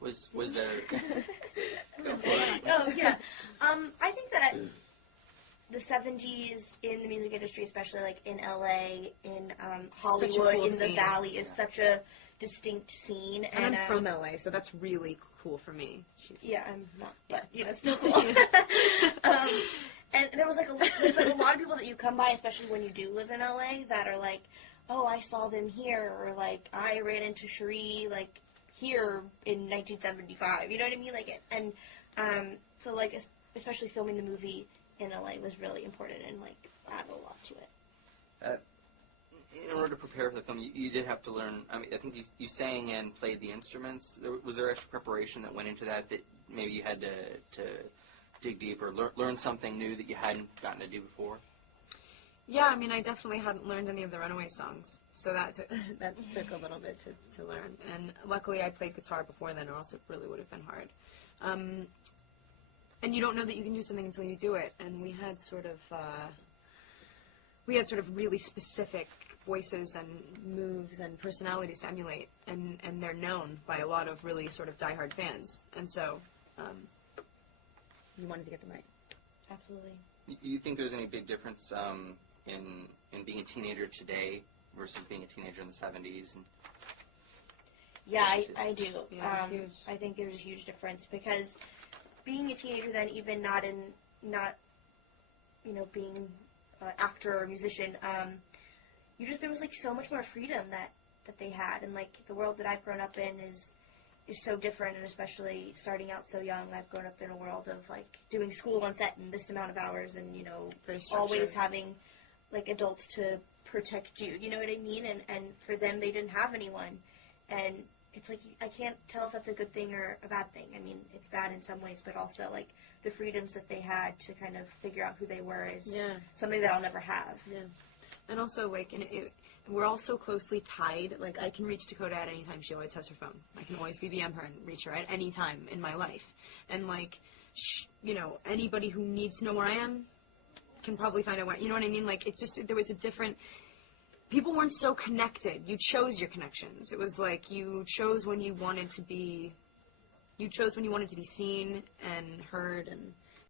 Was there? Go for it. Oh yeah, I think that the 70s in the music industry, especially like in LA, in Hollywood, cool in scene. the Valley, is such a distinct scene. And I'm from LA, so that's really cool for me. Yeah, I'm not, but still cool. And there's like a lot of people that you come by, especially when you do live in LA, that are like, oh, I saw them here, or like I ran into Cherie like here in 1975. You know what I mean? Like, and so like especially filming the movie in LA was really important and like added a lot to it. In order to prepare for the film, you did have to learn. I mean, I think you sang and played the instruments. Was there extra preparation that went into that maybe you had to dig deeper, learn something new that you hadn't gotten to do before? Yeah, I mean, I definitely hadn't learned any of the Runaway songs, so that took a little bit to learn. And luckily, I played guitar before then, or else it really would have been hard. And you don't know that you can do something until you do it. And we had sort of really specific voices and moves and personalities to emulate, and they're known by a lot of really sort of diehard fans. And so, you wanted to get them right. Absolutely. You think there's any big difference in being a teenager today versus being a teenager in the 70s? Yeah, I do. Yeah, I think there's a huge difference because being a teenager then, even not being an actor or musician, there was like so much more freedom that they had, and like the world that I've grown up in is so different, and especially starting out so young, I've grown up in a world of like doing school on set in this amount of hours, and always having like adults to protect you. You know what I mean? And for them, they didn't have anyone, and it's like I can't tell if that's a good thing or a bad thing. I mean, it's bad in some ways, but also like the freedoms that they had to kind of figure out who they were is something that I'll never have. Yeah, and also like we're all so closely tied. Like, I can reach Dakota at any time. She always has her phone. I can always BBM her and reach her at any time in my life. And, like, anybody who needs to know where I am can probably find out where, you know what I mean? Like, there was a different, people weren't so connected. You chose your connections. It was like you chose when you wanted to be seen and heard, and